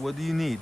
What do you need?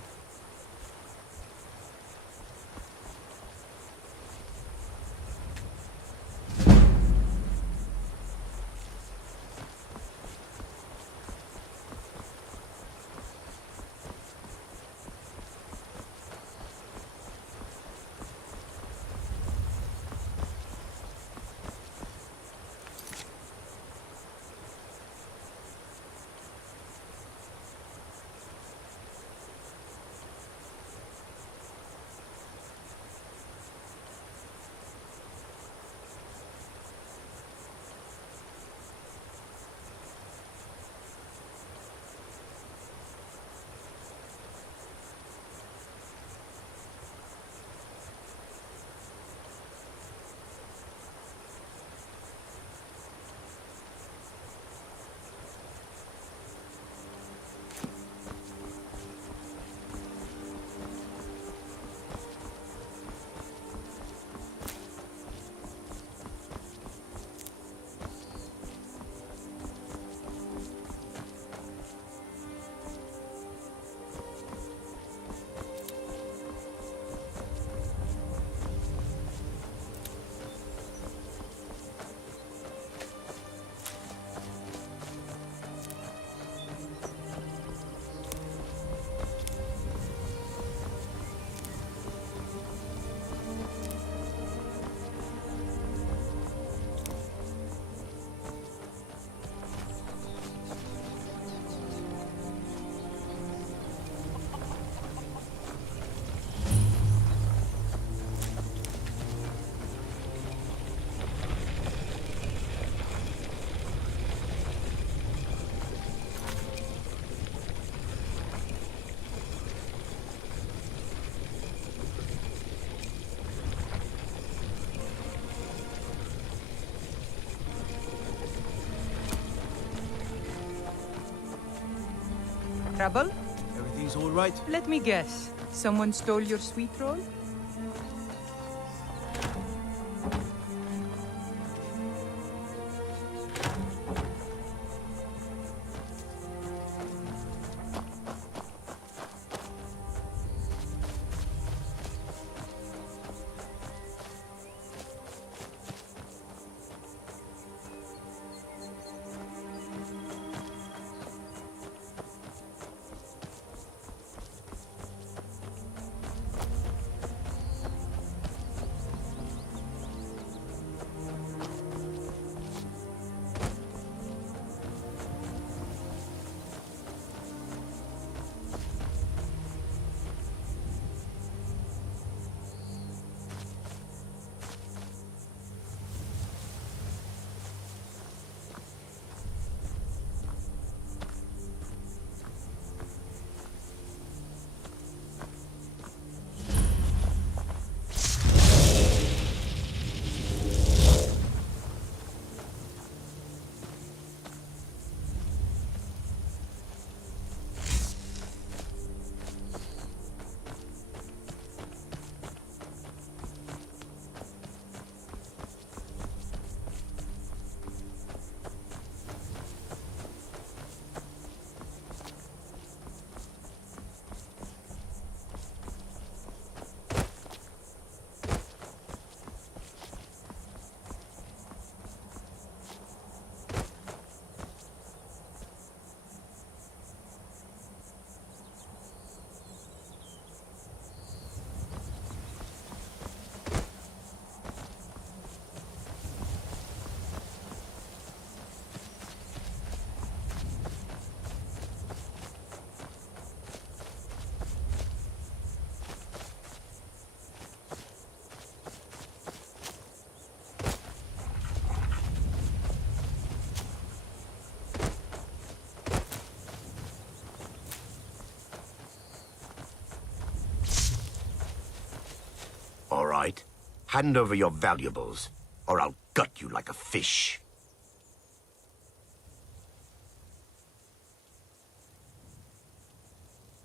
Trouble? Everything's all right? Let me guess. Someone stole your sweet roll? All right. Hand over your valuables, or I'll gut you like a fish.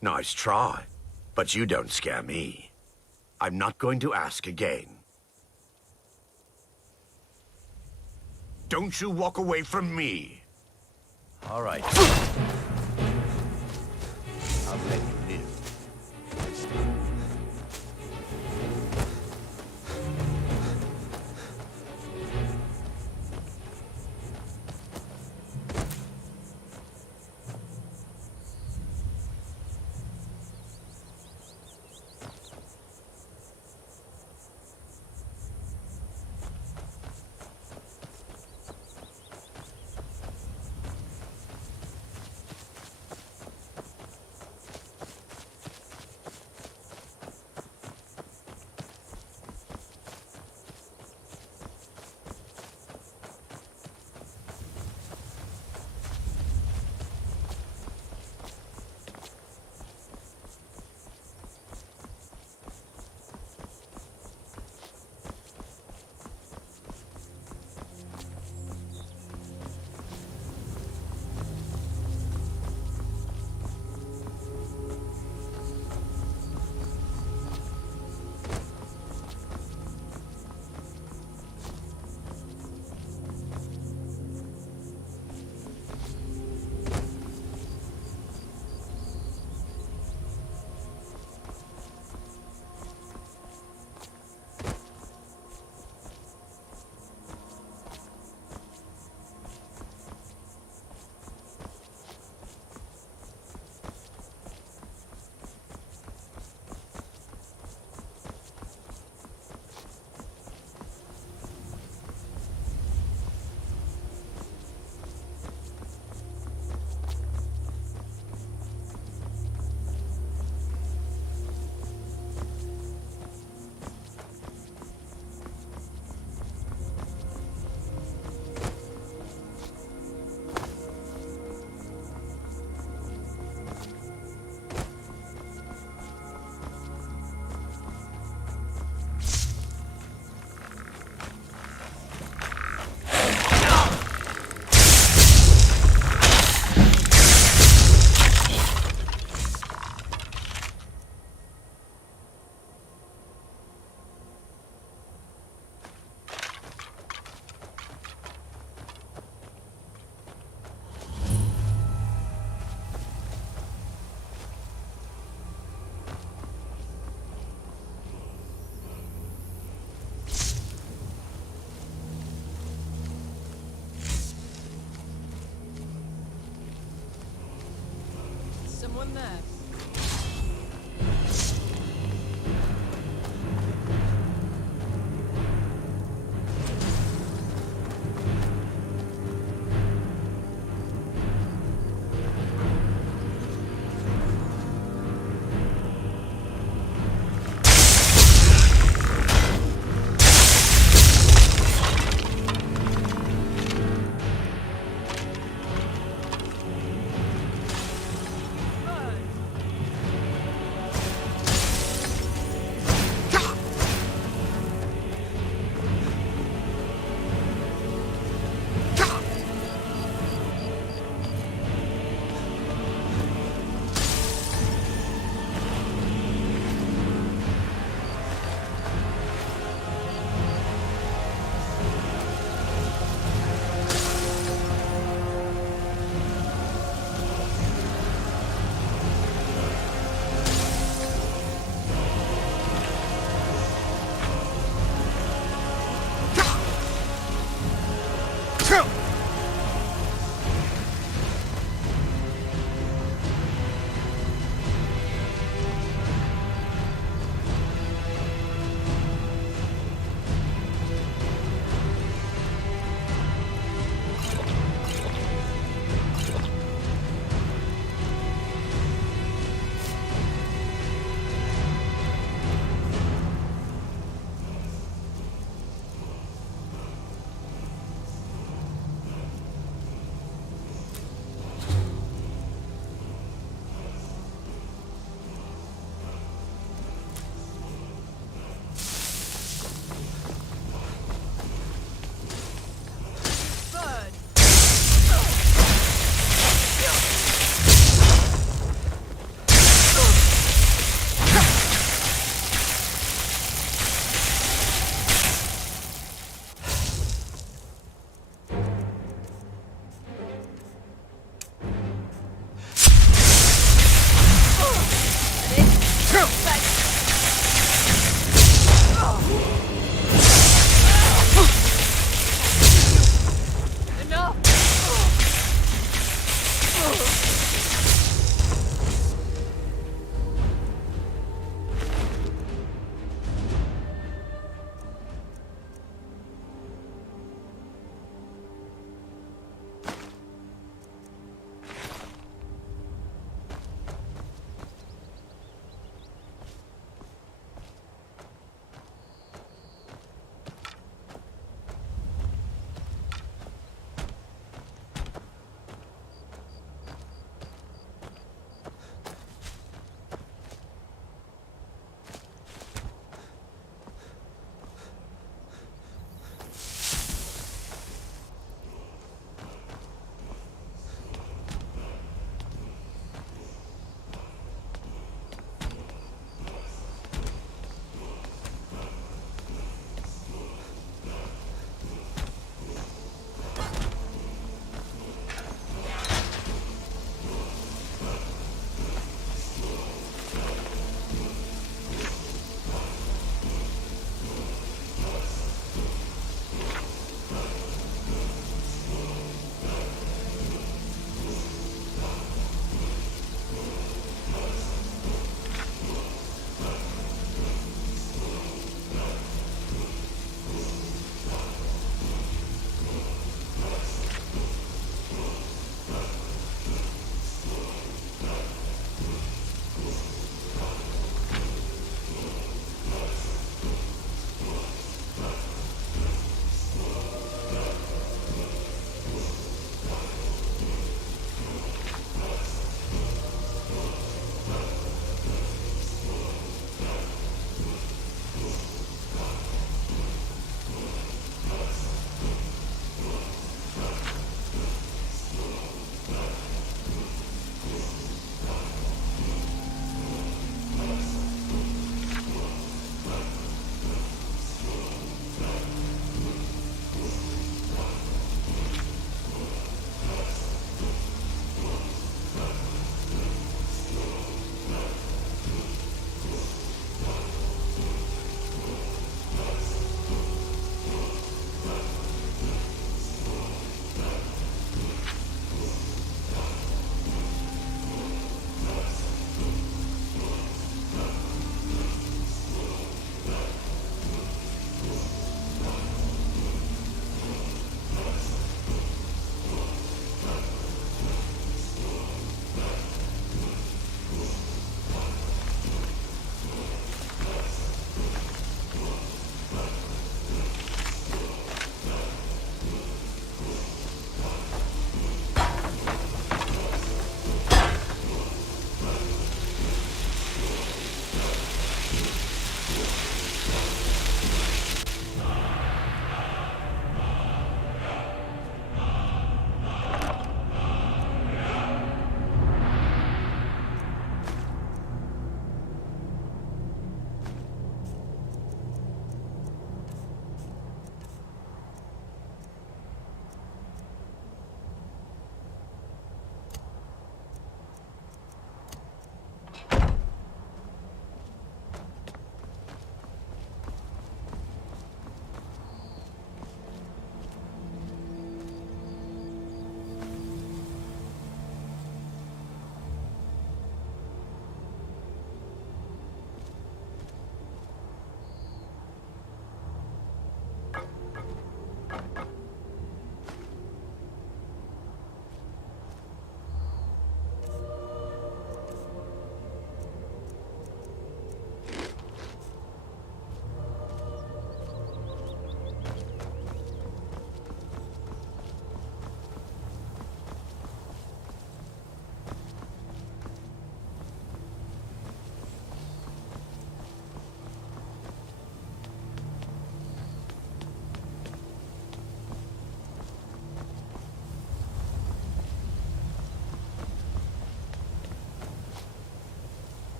Nice try, but you don't scare me. I'm not going to ask again. Don't you walk away from me. All right. I'll let you live. والناس.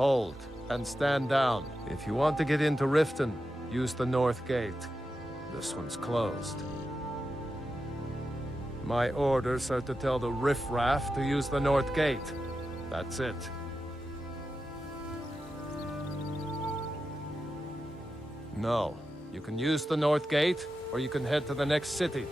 Hold, and stand down. If you want to get into Riften, use the north gate. This one's closed. My orders are to tell the riffraff to use the north gate. That's it. No. You can use the north gate, or you can head to the next city.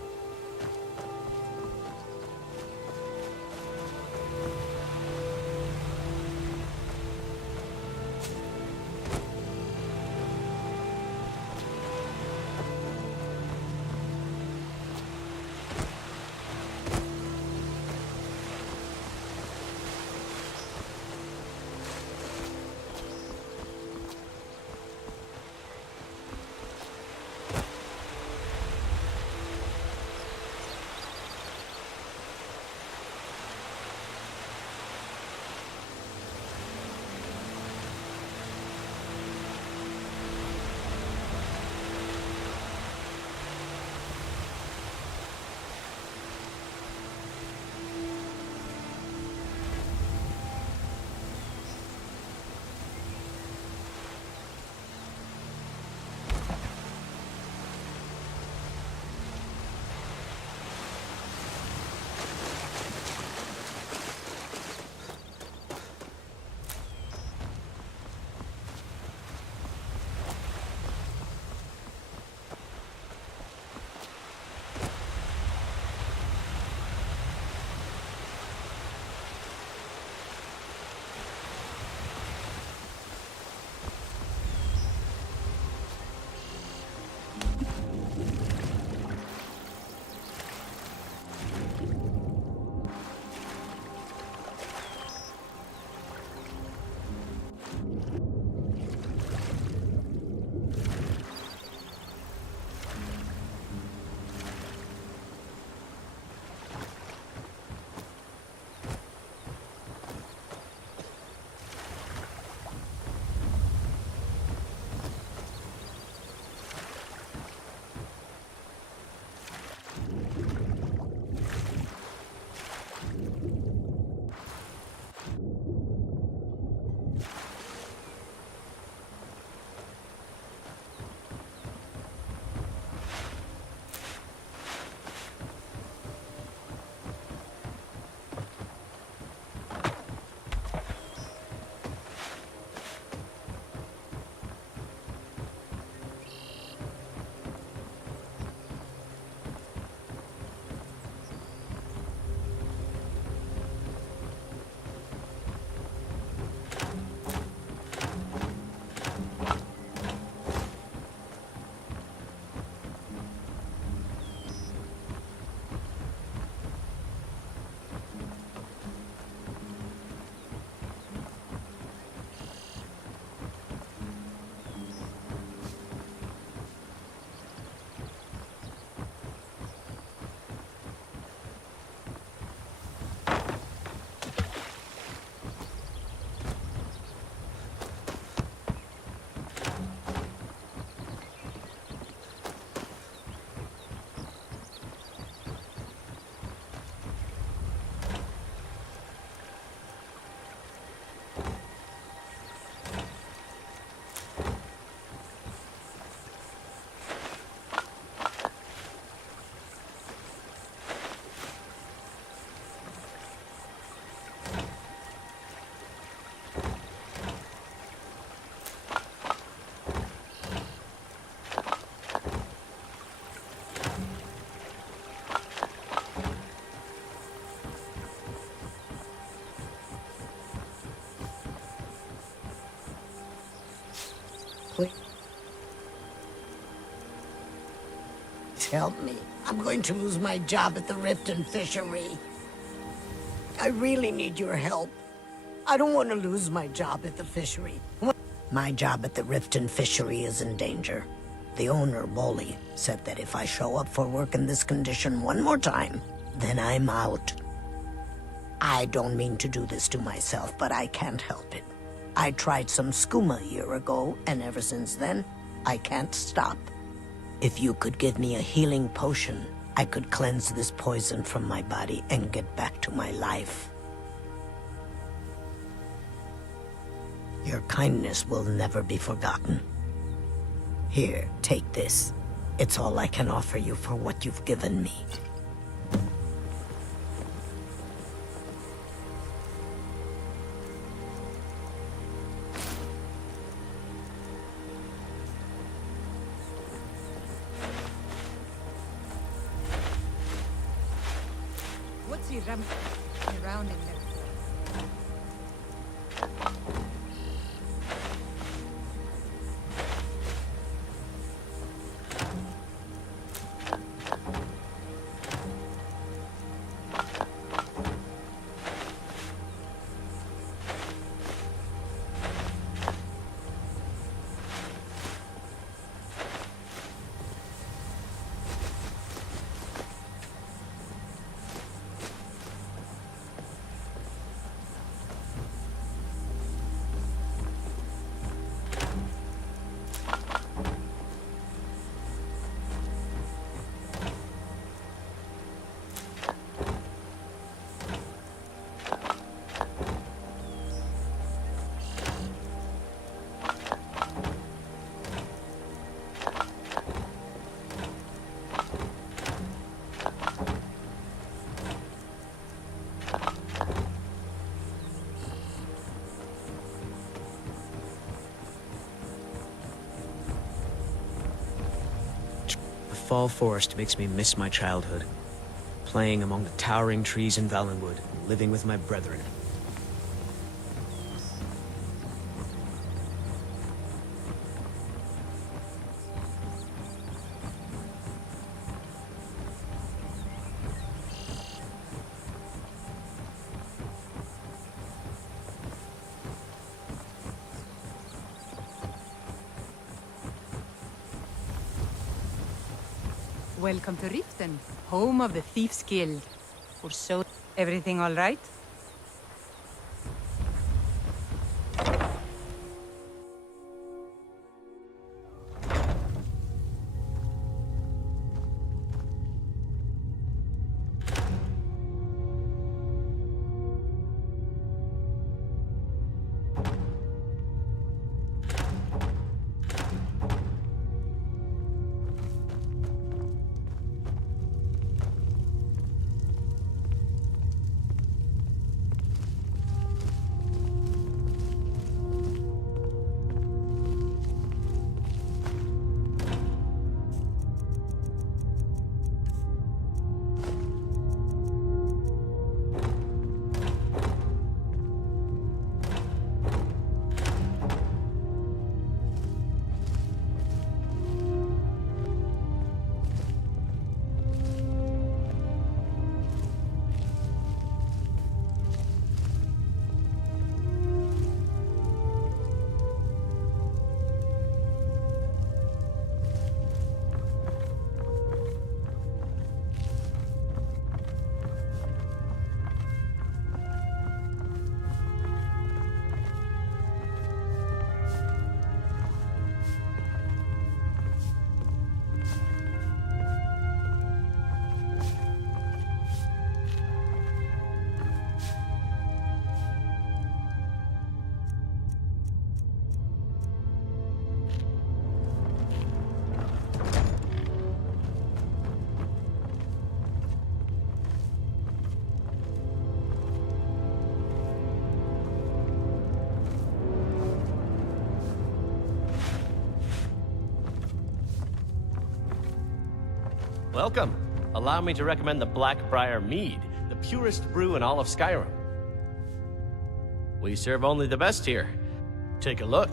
Please help me. I'm going to lose my job at the Riften fishery. I really need your help. I don't want to lose my job at the fishery. My job at the Riften fishery is in danger. The owner, Bolly, said that if I show up for work in this condition one more time, then I'm out. I don't mean to do this to myself, but I can't help it. I tried some skooma a year ago, and ever since then, I can't stop. If you could give me a healing potion, I could cleanse this poison from my body and get back to my life. Your kindness will never be forgotten. Here, take this. It's all I can offer you for what you've given me. What's he ramming around in there? The fall forest makes me miss my childhood. Playing among the towering trees in Valenwood, and living with my brethren. Welcome to Riften, home of the Thieves Guild. Or so. Everything all right? Welcome. Allow me to recommend the Blackbriar Mead, the purest brew in all of Skyrim. We serve only the best here. Take a look.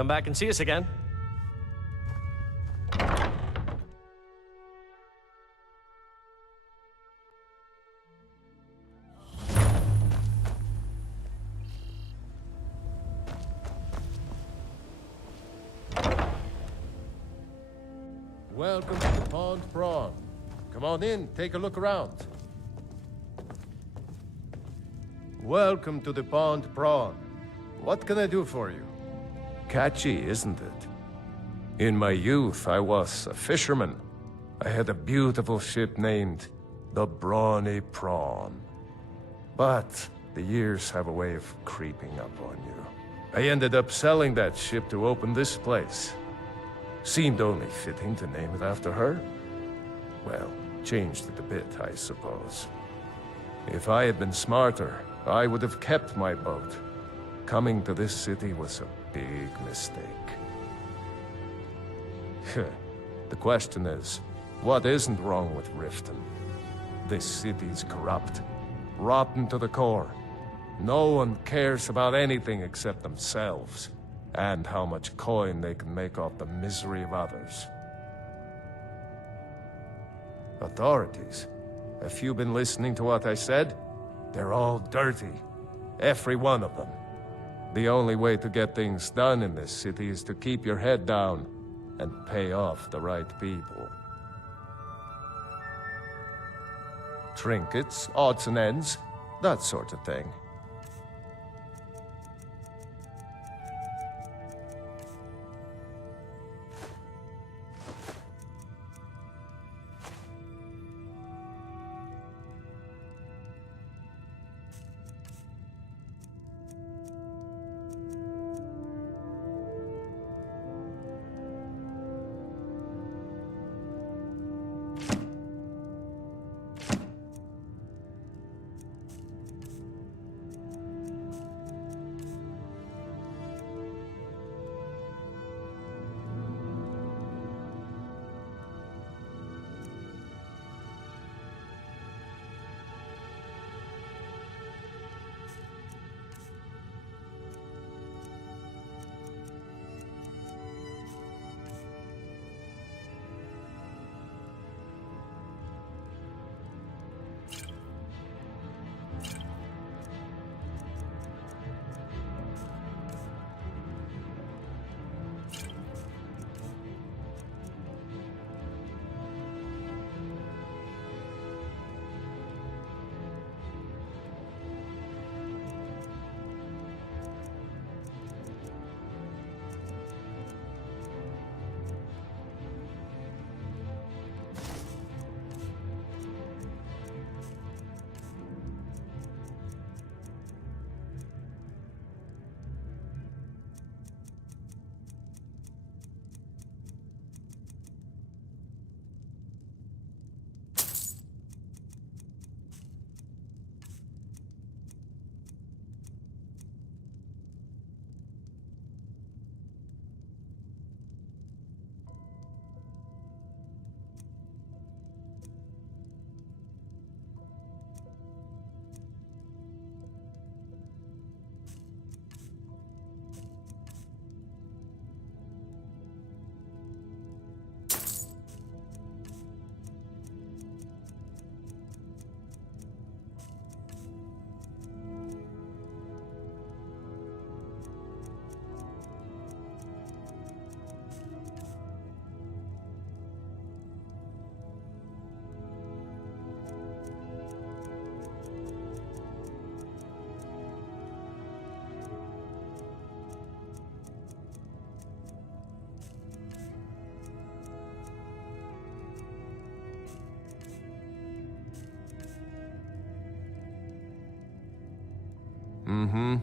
Come back and see us again. Welcome to the Pond Prawn. Come on in, take a look around. Welcome to the Pond Prawn. What can I do for you? Catchy, isn't it? In my youth, I was a fisherman. I had a beautiful ship named the Brawny Prawn. But the years have a way of creeping up on you. I ended up selling that ship to open this place. Seemed only fitting to name it after her. Well, changed it a bit, I suppose. If I had been smarter, I would have kept my boat. Coming to this city was a big mistake. The question is, what isn't wrong with Riften? This city's corrupt, rotten to the core. No one cares about anything except themselves, and how much coin they can make off the misery of others. Authorities, have you been listening to what I said? They're all dirty. Every one of them. The only way to get things done in this city is to keep your head down and pay off the right people. Trinkets, odds and ends, that sort of thing. Mm-hmm.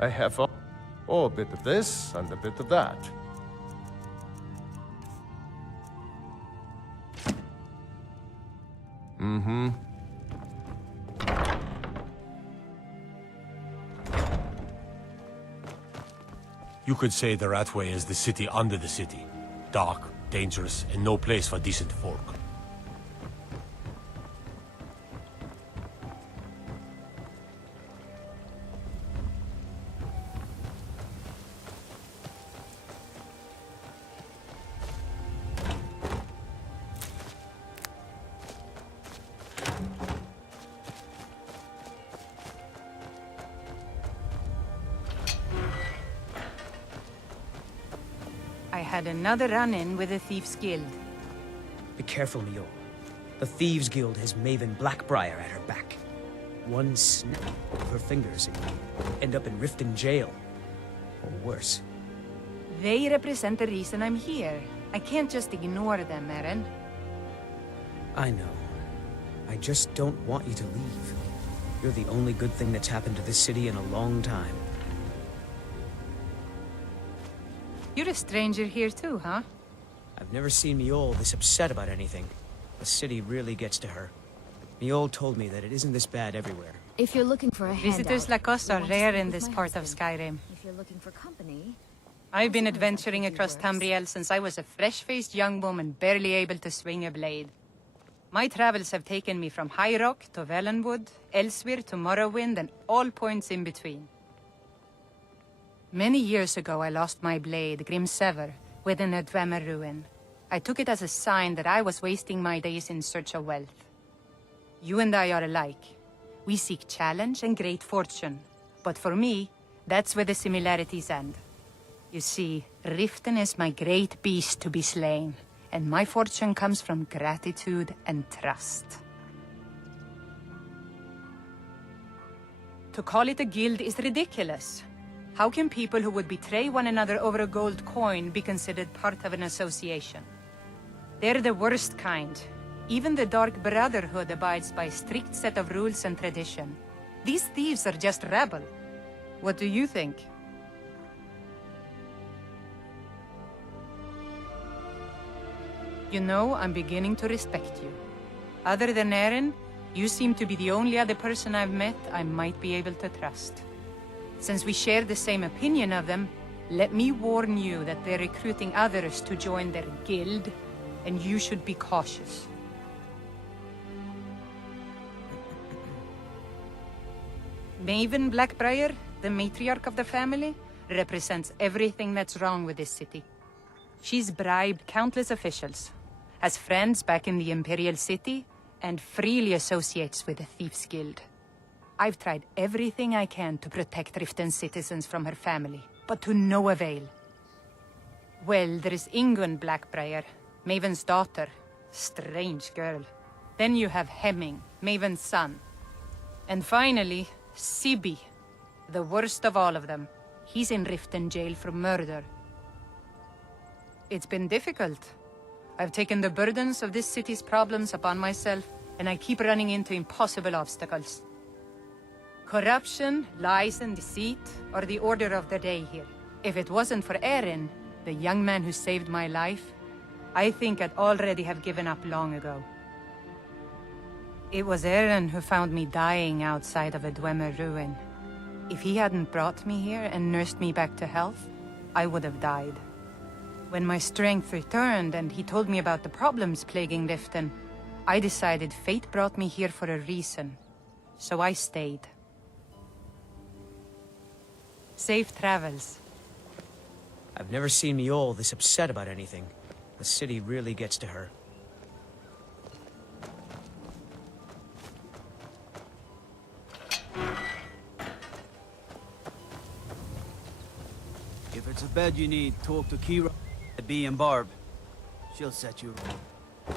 I have a bit of this and a bit of that. Mm-hmm. You could say the Ratway is the city under the city. Dark, dangerous, and no place for decent folk. I had another run-in with the Thieves' Guild. Be careful, Yolo. The Thieves Guild has Maven Blackbriar at her back. One snap of her fingers and you end up in Riften jail. Or worse. They represent the reason I'm here. I can't just ignore them, Eren. I know. I just don't want you to leave. You're the only good thing that's happened to this city in a long time. You're a stranger here too, huh? I've never seen Miol this upset about anything. The city really gets to her. Miol told me that it isn't this bad everywhere. If you're looking for a Visitors handout, like us you'll are want to rare speak in with this my part of husband. Skyrim. If you're looking for company, I've been also knows how adventuring cooking across works. Tamriel since I was a fresh-faced young woman barely able to swing a blade. My travels have taken me from High Rock to Valenwood, elsewhere to Morrowind, and all points in between. Many years ago, I lost my blade, Grimsever, within a Dwemer ruin. I took it as a sign that I was wasting my days in search of wealth. You and I are alike. We seek challenge and great fortune. But for me, that's where the similarities end. You see, Riften is my great beast to be slain, and my fortune comes from gratitude and trust. To call it a guild is ridiculous. How can people who would betray one another over a gold coin be considered part of an association? They're the worst kind. Even the Dark Brotherhood abides by a strict set of rules and tradition. These thieves are just rabble. What do you think? You know, I'm beginning to respect you. Other than Eren, you seem to be the only other person I've met I might be able to trust. Since we share the same opinion of them, let me warn you that they're recruiting others to join their guild, and you should be cautious. Maven Blackbriar, the matriarch of the family, represents everything that's wrong with this city. She's bribed countless officials, has friends back in the Imperial City, and freely associates with the Thieves' Guild. I've tried everything I can to protect Riften's citizens from her family, but to no avail. Well, there is Ingun Blackbriar, Maven's daughter. Strange girl. Then you have Hemming, Maven's son. And finally, Sibi, the worst of all of them. He's in Riften jail for murder. It's been difficult. I've taken the burdens of this city's problems upon myself, and I keep running into impossible obstacles. Corruption, lies, and deceit are the order of the day here. If it wasn't for Eren, the young man who saved my life, I think I'd already have given up long ago. It was Eren who found me dying outside of a Dwemer ruin. If he hadn't brought me here and nursed me back to health, I would have died. When my strength returned and he told me about the problems plaguing Riften, I decided fate brought me here for a reason. So I stayed. Safe travels. I've never seen Miol this upset about anything. The city really gets to her. If it's a bed you need, talk to Kira at B and Barb. She'll set you right.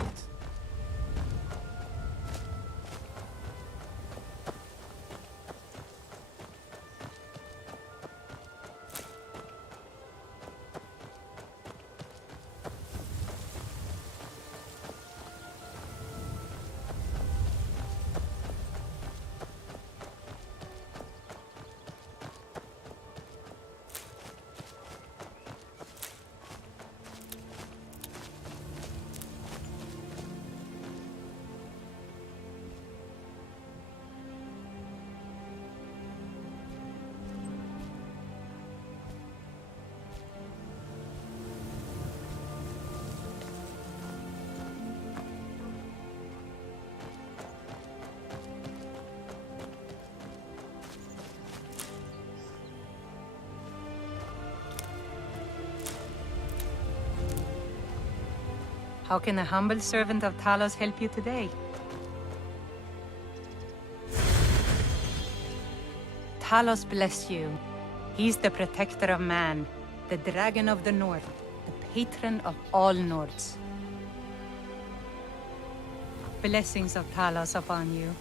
How can a humble servant of Talos help you today? Talos bless you. He's the protector of man, the dragon of the north, the patron of all Nords. Blessings of Talos upon you.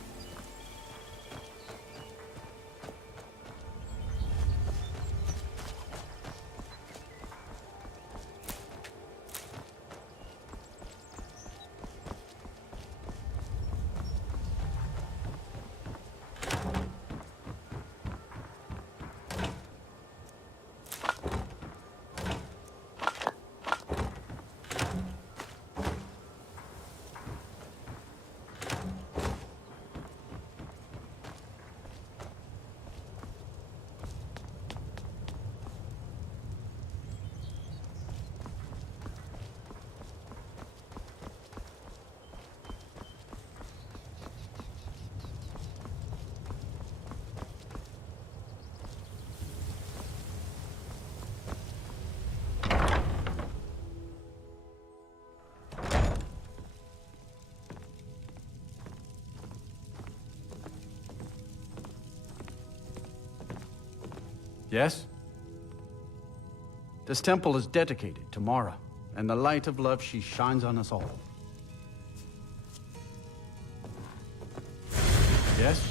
Yes? This temple is dedicated to Mara, and the light of love she shines on us all. Yes?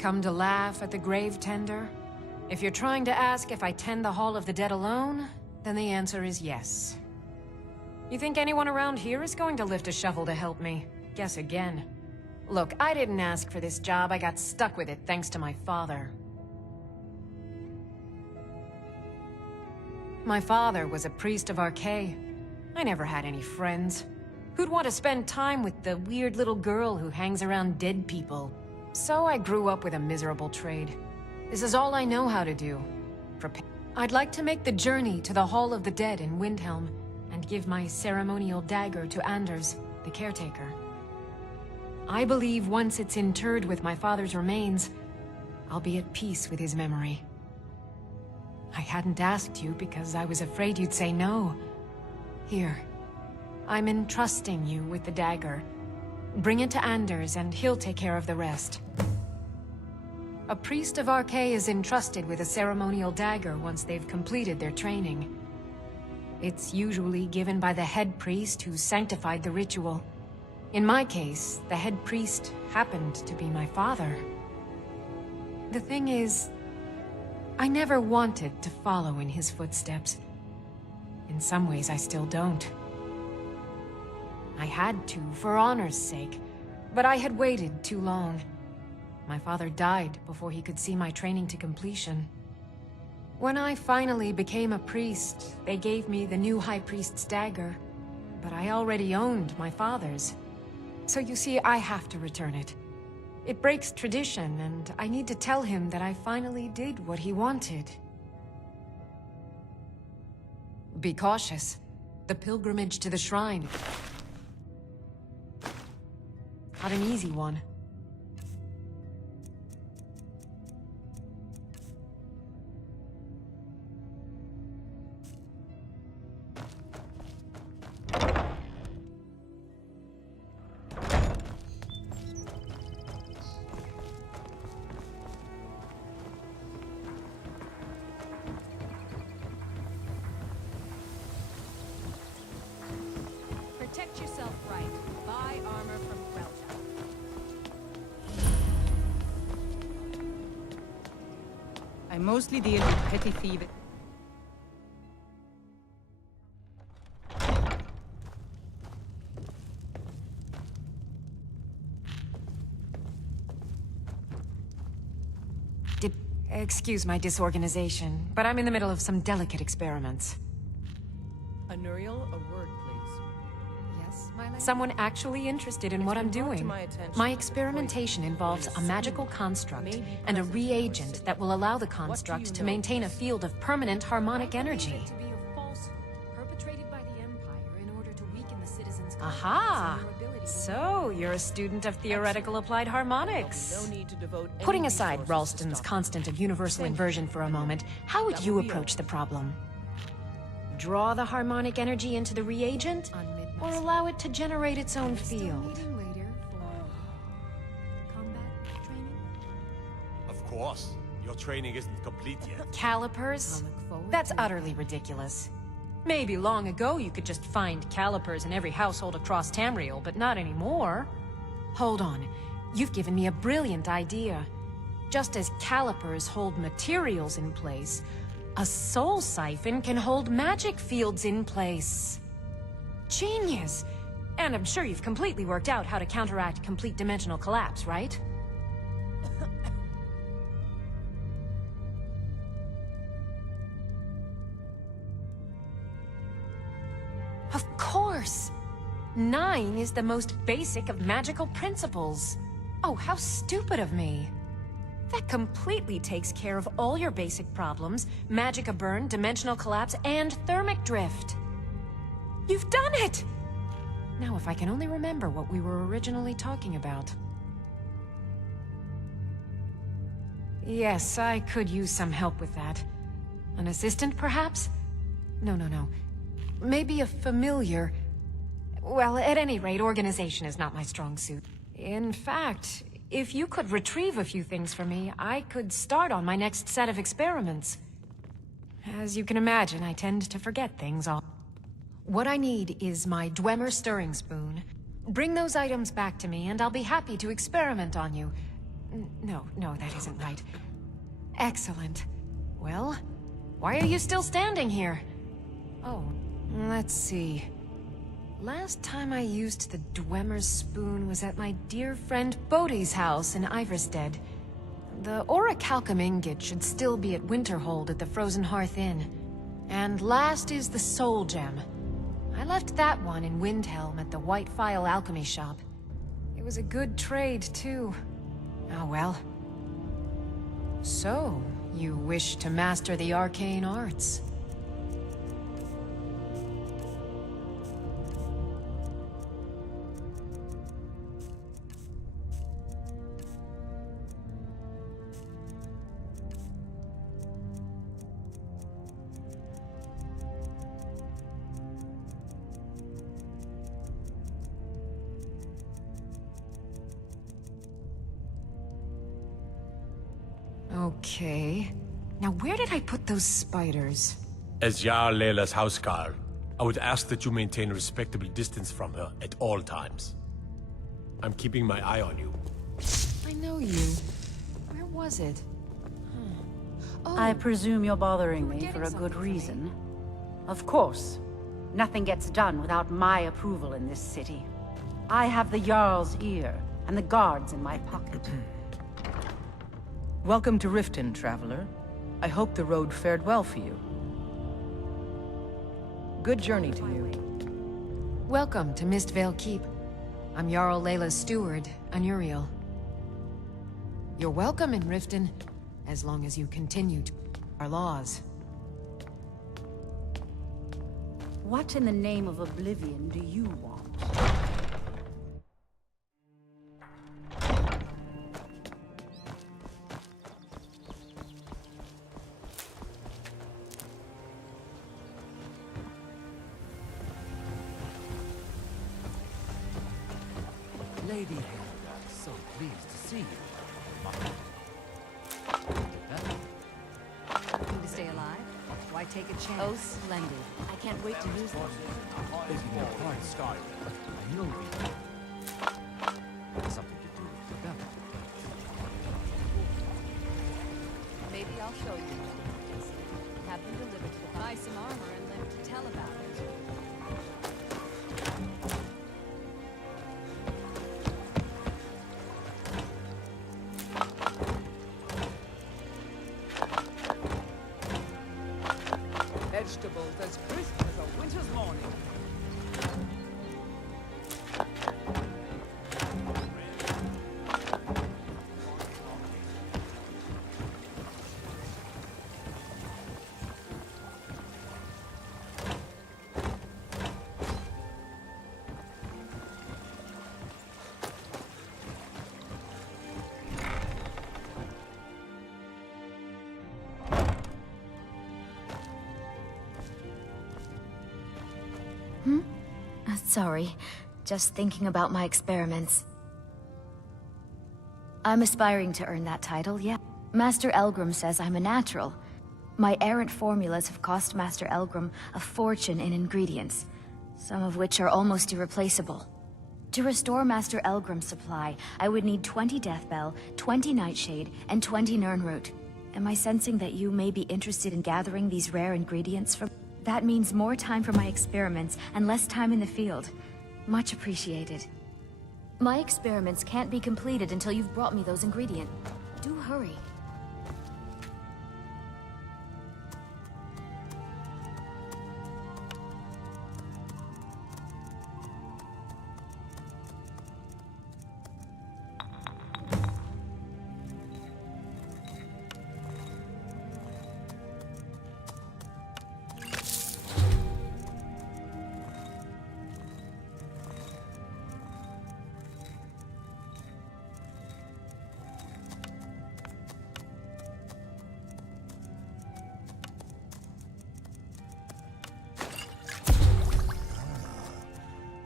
Come to laugh at the grave tender? If you're trying to ask if I tend the Hall of the Dead alone, then the answer is yes. You think anyone around here is going to lift a shovel to help me? Guess again. Look, I didn't ask for this job, I got stuck with it thanks to my father. My father was a priest of Archay. I never had any friends. Who'd want to spend time with the weird little girl who hangs around dead people? So I grew up with a miserable trade. This is all I know how to do. I'd like to make the journey to the Hall of the Dead in Windhelm, and give my ceremonial dagger to Anders, the caretaker. I believe once it's interred with my father's remains, I'll be at peace with his memory. I hadn't asked you because I was afraid you'd say no. Here, I'm entrusting you with the dagger. Bring it to Anders and he'll take care of the rest. A priest of Archay is entrusted with a ceremonial dagger once they've completed their training. It's usually given by the head priest who sanctified the ritual. In my case, the head priest happened to be my father. The thing is, I never wanted to follow in his footsteps. In some ways, I still don't. I had to, for honor's sake, but I had waited too long. My father died before he could see my training to completion. When I finally became a priest, they gave me the new High Priest's dagger, but I already owned my father's. So you see, I have to return it. It breaks tradition, and I need to tell him that I finally did what he wanted. Be cautious. The pilgrimage to the shrine. Not an easy one. Protect yourself right. Buy armor from Quelcha. I mostly deal with petty thieves. Excuse my disorganization, but I'm in the middle of some delicate experiments. Anuriel, a word, please. Yes, my lady? Someone actually interested in what I'm doing. My experimentation involves a magical construct and a reagent that will allow the construct to maintain a field of permanent harmonic energy. Aha! So, you're a student of theoretical applied harmonics. Putting aside Ralston's constant of universal inversion for a moment, how would you approach the problem? Draw the harmonic energy into the reagent, or allow it to generate its own field? Of course. Your training isn't complete yet. Calipers? That's utterly ridiculous. Maybe long ago you could just find calipers in every household across Tamriel, but not anymore. Hold on. You've given me a brilliant idea. Just as calipers hold materials in place, a soul siphon can hold magic fields in place. Genius! And I'm sure you've completely worked out how to counteract complete dimensional collapse, right? Of course! 9 is the most basic of magical principles. Oh, how stupid of me. That completely takes care of all your basic problems, magicka burn, dimensional collapse, and thermic drift. You've done it! Now if I can only remember what we were originally talking about. Yes, I could use some help with that. An assistant, perhaps? No. Maybe a familiar. Well, at any rate, organization is not my strong suit. In fact, if you could retrieve a few things for me, I could start on my next set of experiments. As you can imagine, I tend to forget things all. What I need is my Dwemer stirring spoon. Bring those items back to me, and I'll be happy to experiment on you. No, that isn't right. Excellent. Well, why are you still standing here? Oh, let's see. Last time I used the Dwemer's spoon was at my dear friend Bodhi's house in Iverstead. The orichalcum ingot should still be at Winterhold at the Frozen Hearth Inn. And last is the Soul Gem. I left that one in Windhelm at the White Phial Alchemy Shop. It was a good trade, too. Oh well. So, you wish to master the arcane arts? Okay. Now where did I put those spiders? As Jarl Layla's housecarl, I would ask that you maintain a respectable distance from her at all times. I'm keeping my eye on you. I know you. Where was it? Oh, I presume you're bothering you were me for a getting good something for me. reason. Of course. Nothing gets done without my approval in this city. I have the Jarl's ear, and the guards in my pocket. Welcome to Riften, traveler. I hope the road fared well for you. Good journey to you. Welcome to Mistvale Keep. I'm Jarl Layla's steward, Anuriel. You're welcome in Riften, as long as you continue to our laws. What in the name of oblivion do you want? Lady Hilda, so pleased to see you. Looking to stay alive? Why take a chance? Oh, splendid. I can't wait to use them. Begging your pardon, sKyRiM. I know we something to do with the devil. Maybe I'll show you. Have them delivered to the buy some armor and live to tell about it. Vegetables as crisp as a winter's morning. Sorry, just thinking about my experiments. I'm aspiring to earn that title, yeah. Master Elgrim says I'm a natural. My errant formulas have cost Master Elgrim a fortune in ingredients, some of which are almost irreplaceable. To restore Master Elgrim's supply, I would need 20 Deathbell, 20 Nightshade, and 20 Nirnroot. Am I sensing that you may be interested in gathering these rare ingredients from... That means more time for my experiments and less time in the field. Much appreciated. My experiments can't be completed until you've brought me those ingredients. Do hurry.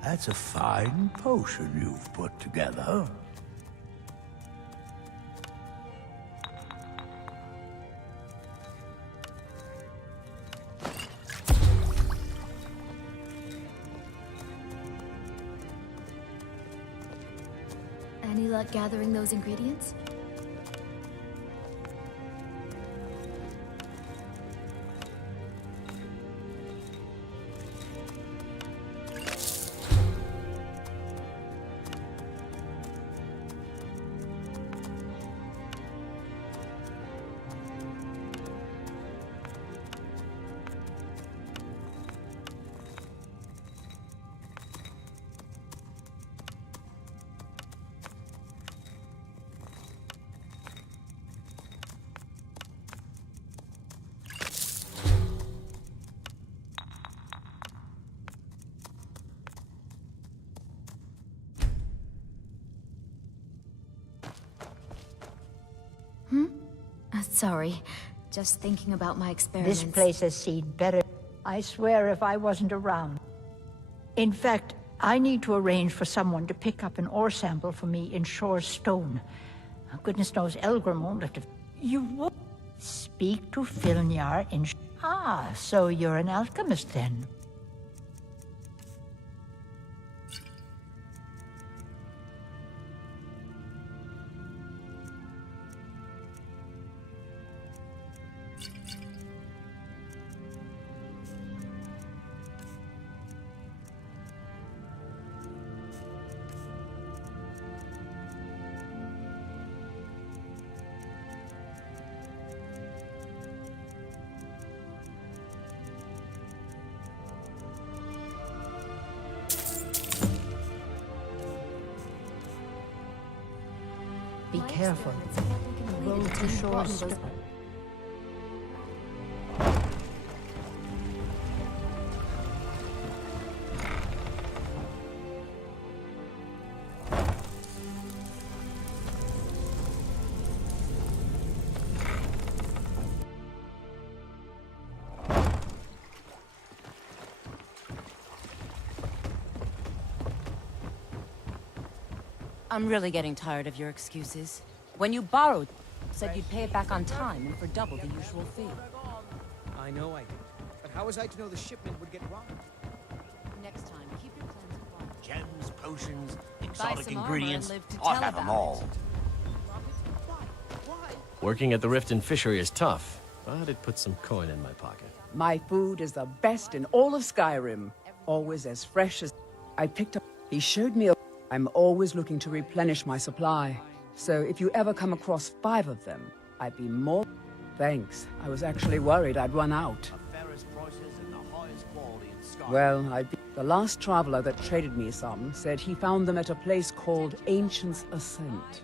That's a fine potion you've put together. Any luck gathering those ingredients? Sorry. Just thinking about my experiments. This place has seen better. I swear if I wasn't around. In fact, I need to arrange for someone to pick up an ore sample for me in Shore's stone. Goodness knows Elgrim won't let it. You would speak to Filnyar in... Ah, so you're an alchemist then. Be careful. The road to Shore's stone. I'm really getting tired of your excuses. When you borrowed, said you'd pay it back on time and for double the usual fee. I know I did. But how was I to know the shipment would get robbed? Next time, keep your plans quiet. Gems, potions, Buy exotic some ingredients. armor and live to I tell have them about all. Working at the Riften fishery is tough, but it puts some coin in my pocket. My food is the best in all of Skyrim. Always as fresh as... I picked up... He showed me a... I'm always looking to replenish my supply. So if you ever come across 5 of them, I'd be more... Thanks. I was actually worried I'd run out. Well, the last traveler that traded me some said he found them at a place called Ancient's Ascent.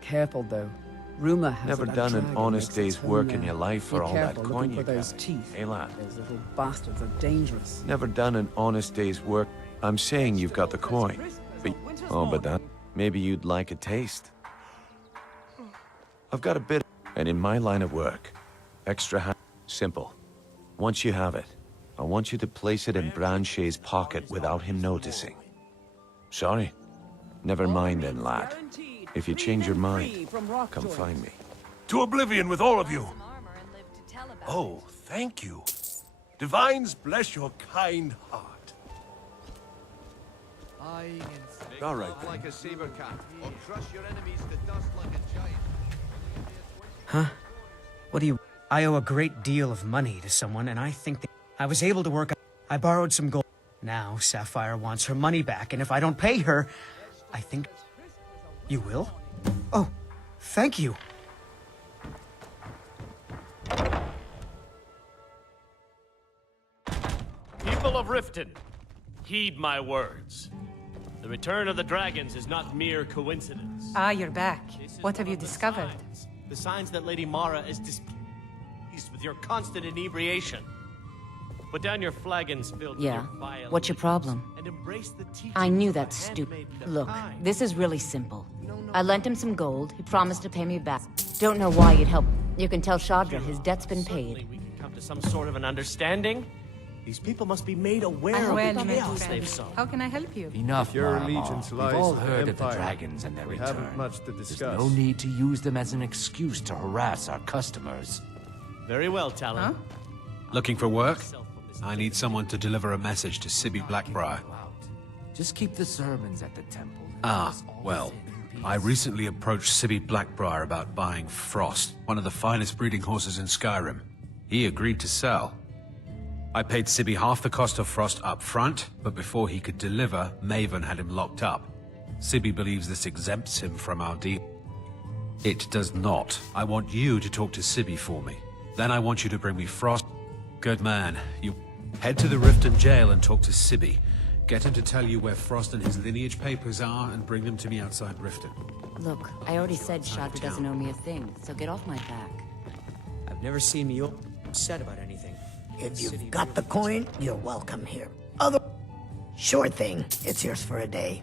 Careful, though. Rumor has Never it that done an dragon honest makes day's its home work there. in your life for Be all that careful coin looking you for those got. teeth. Hey, lad. Those little bastards are dangerous. Never done an honest day's work. I'm saying you've got the coin. But, but that... Maybe you'd like a taste. I've got a bit... And in my line of work, simple. Once you have it, I want you to place it in Branche's pocket without him noticing. Sorry? Never mind then, lad. If you change your mind, come find me. To oblivion with all of you! Oh, thank you. Divines bless your kind heart. All right, then. Like a saber cat, or crush your enemies to dust like a giant. Huh? What do you... I owe a great deal of money to someone, and I think that I was able to work... I borrowed some gold. Now, Sapphire wants her money back, and if I don't pay her, I think... You will? Oh, thank you. People of Riften, heed my words. The return of the dragons is not mere coincidence. Ah, you're back. What have you discovered? The signs that Lady Mara is displeased with your constant inebriation. Put down your flagons filled with Yeah. your vile What's your problem? and embrace the teachings I knew of that a stupid... handmaiden Look, of kind. this is really simple. I lent him some gold. He promised to pay me back. Don't know why you'd help. You can tell Shadra his debt's been paid. We can come to some sort of an understanding. These people must be made aware of Well, the my chaos friend, they've sown. how can I help you? Enough, Your Mara. allegiance We've lies all with the heard of the Empire. dragons and their We return. haven't much to There's discuss. no need to use them as an excuse to harass our customers. Very well, Talon. Looking for work? I need someone to deliver a message to Sibby Blackbriar. Just keep the sermons at the temple. Ah, well, I recently approached Sibby Blackbriar about buying Frost, one of the finest breeding horses in Skyrim. He agreed to sell. I paid Sibby half the cost of Frost up front, but before he could deliver, Maven had him locked up. Sibby believes this exempts him from our deal. It does not. I want you to talk to Sibby for me. Then I want you to bring me Frost. Good man. You head to the Riften jail and talk to Sibby. Get him to tell you where Frost and his lineage papers are and bring them to me outside Riften. Look, I already said Shadra doesn't owe me a thing, so get off my back. I've never seen me upset about anything. If you've got the coin, you're welcome here. Sure thing. It's yours for a day.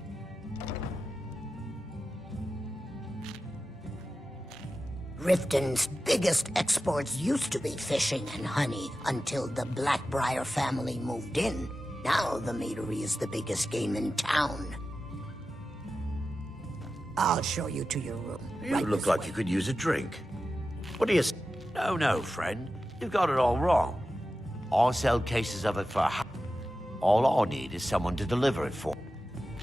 Riften's biggest exports used to be fishing and honey until the Blackbriar family moved in. Now the meadery is the biggest game in town. I'll show you to your room. You look like you could use a drink. What do you... No, friend. You've got it all wrong. I sell cases of it for all I need is someone to deliver it for.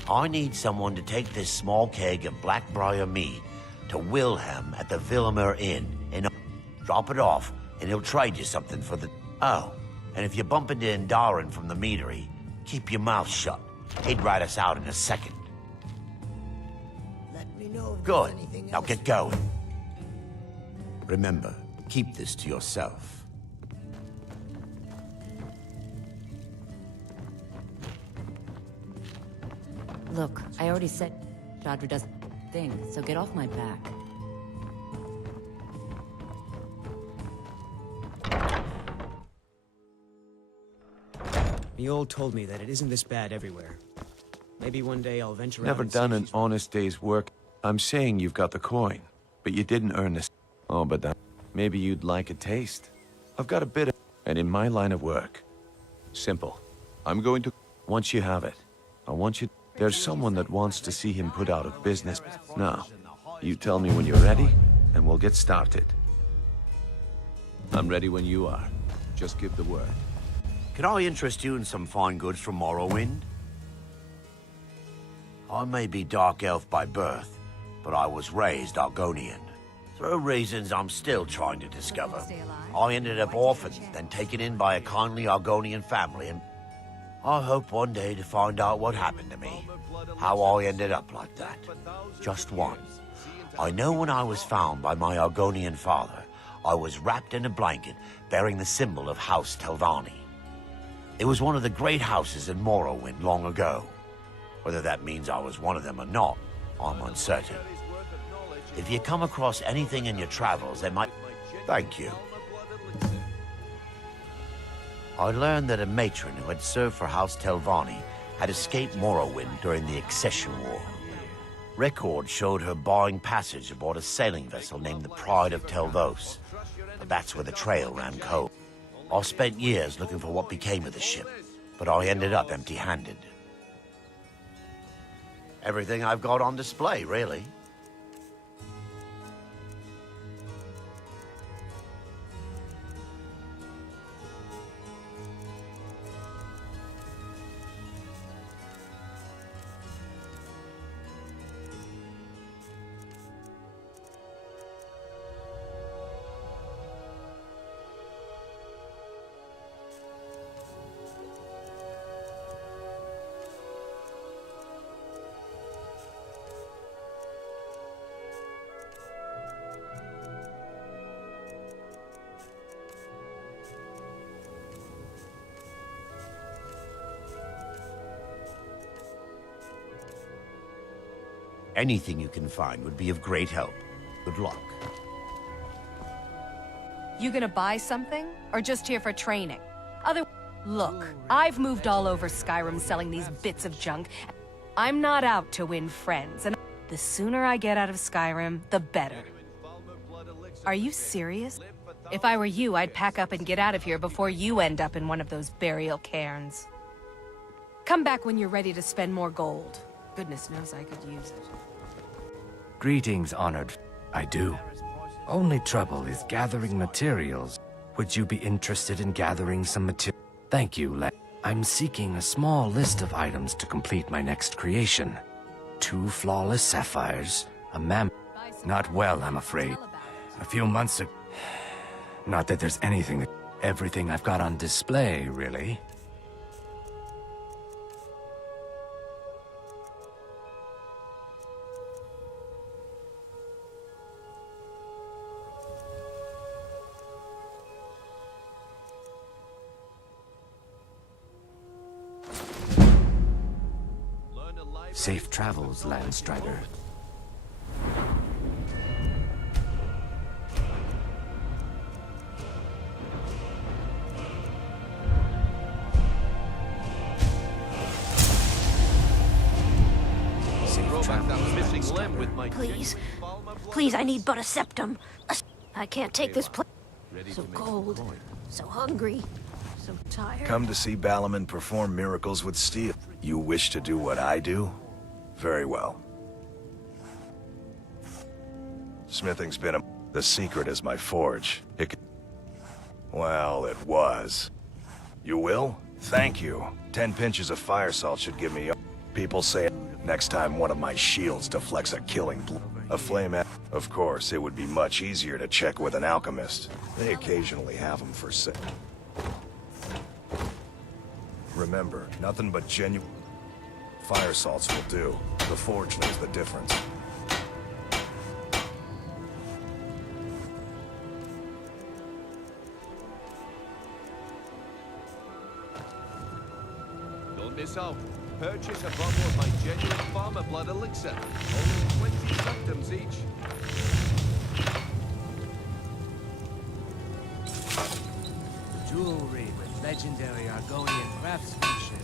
I need someone to take this small keg of Blackbriar mead to Wilhelm at the Villamur Inn and drop it off, and he'll trade you something for the... Oh, and if you bump into Indarin from the meadery, keep your mouth shut. He'd rat us out in a second. Good. Now get going. Remember, keep this to yourself. Look, I already said Jadra does thing, so get off my back. Mule told me that it isn't this bad everywhere. Maybe one day I'll venture out. Never and done see an honest day's work. I'm saying you've got the coin, but you didn't earn this. Oh, but that... Maybe you'd like a taste. I've got a bit of... And in my line of work, simple. I'm going to... Once you have it, I want you... There's someone that wants to see him put out of business. Now, you tell me when you're ready, and we'll get started. I'm ready when you are. Just give the word. Can I interest you in some fine goods from Morrowind? I may be Dark Elf by birth, but I was raised Argonian. Through reasons I'm still trying to discover, I ended up orphaned, then taken in by a kindly Argonian family, and I hope one day to find out what happened to me. How I ended up like that. Just one. I know when I was found by my Argonian father, I was wrapped in a blanket bearing the symbol of House Telvanni. It was one of the great houses in Morrowind long ago. Whether that means I was one of them or not, I'm uncertain. If you come across anything in your travels that might... Thank you. I learned that a matron who had served for House Telvanni had escaped Morrowind during the Accession War. Records showed her buying passage aboard a sailing vessel named the Pride of Telvos. But that's where the trail ran cold. I spent years looking for what became of the ship, but I ended up empty-handed. Everything I've got on display, really. Anything you can find would be of great help. Good luck. You gonna buy something? Or just here for training? Look, I've moved all over Skyrim selling these bits of junk. I'm not out to win friends, and the sooner I get out of Skyrim, the better. Are you serious? If I were you, I'd pack up and get out of here before you end up in one of those burial cairns. Come back when you're ready to spend more gold. Goodness knows I could use it. Greetings, honored. I do. Only trouble is gathering materials. Would you be interested in gathering some material? Thank you, I'm seeking a small list of items to complete my next creation. 2 flawless sapphires, a Not well, I'm afraid. A few months ago... Not that there's anything... Everything I've got on display, really. Safe travels, Landstrider. Safe travels, Please, Please, I need but a septum. I can't take this place. So cold, so hungry, so tired. Come to see Balaman perform miracles with steel. You wish to do what I do? Very well. Smithing's been the secret is my forge. Well, it was. You will? Thank you. 10 pinches of fire salt should give me... People say next time one of my shields deflects a killing a flame Of course, it would be much easier to check with an alchemist. They occasionally have them for sale. Remember, nothing but genuine fire salts will do. The forge knows the difference. Don't miss out. Purchase a bottle of my genuine farmer blood elixir. Only 20 septums each. Jewelry with legendary Argonian craftsmanship.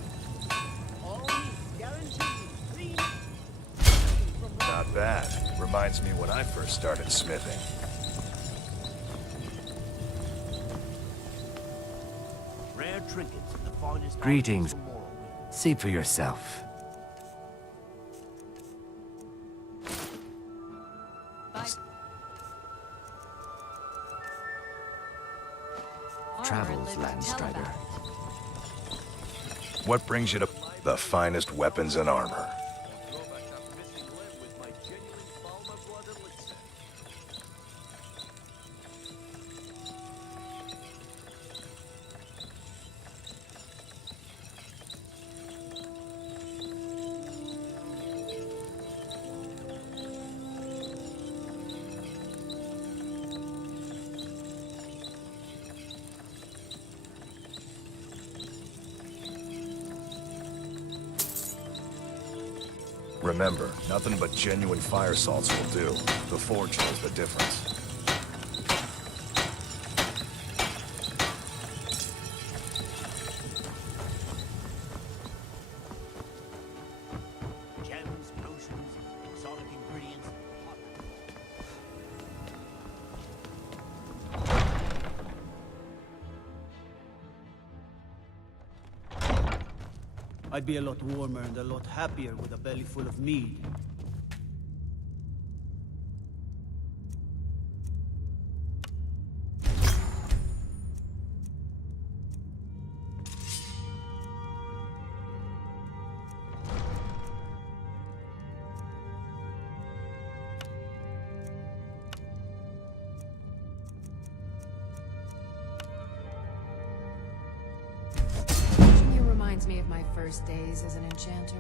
Not bad. Reminds me when I first started smithing. Rare trinkets and the finest... Greetings. See for yourself. Travels, Landstrider. What brings you to the finest weapons and armor? Remember, nothing but genuine fire salts will do. The forge knows the difference. Gems, potions, exotic ingredients. I'd be a lot warmer and a lot happier with a belly full of mead. Reminds me of my first days as an enchanter.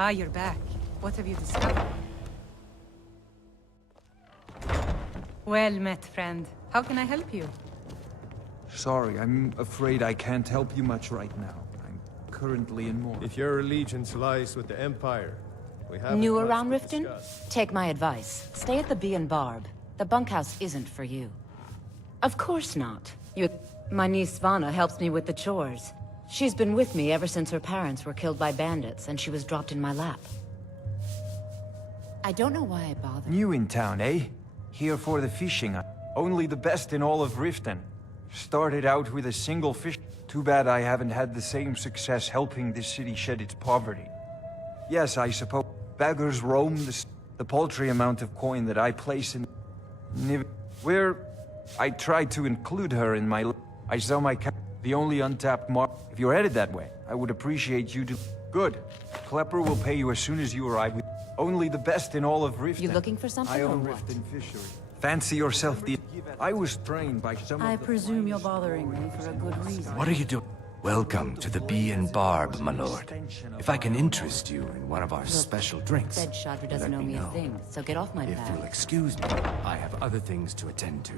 Ah, you're back. What have you discovered? Well met, friend. How can I help you? Sorry, I'm afraid I can't help you much right now. I'm currently in Moor. If your allegiance lies with the Empire, we have New around Riften? Take my advice. Stay at the Bee and Barb. The bunkhouse isn't for you. Of course not. My niece Svana helps me with the chores. She's been with me ever since her parents were killed by bandits, and she was dropped in my lap. I don't know why I bothered. New in town, eh? Here for the fishing. Only the best in all of Riften. Started out with a single fish. Too bad I haven't had the same success helping this city shed its poverty. Yes, I suppose beggars roam the paltry amount of coin that I place in where I tried to include her in my... I sell my the only untapped mark. If you're headed that way, I would appreciate you to... Good. Klepper will pay you as soon as you arrive with... Only the best in all of Riften. You looking for something I own or what? Riften Fishery. Fancy yourself the... I was trained by some I of the... presume you're bothering me for a good reason. What are you doing? Welcome to the Bee and Barb, my lord. If I can interest you in one of our special drinks, Said Chandra doesn't let owe me a know. thing, so get off my If back. you'll excuse me, I have other things to attend to.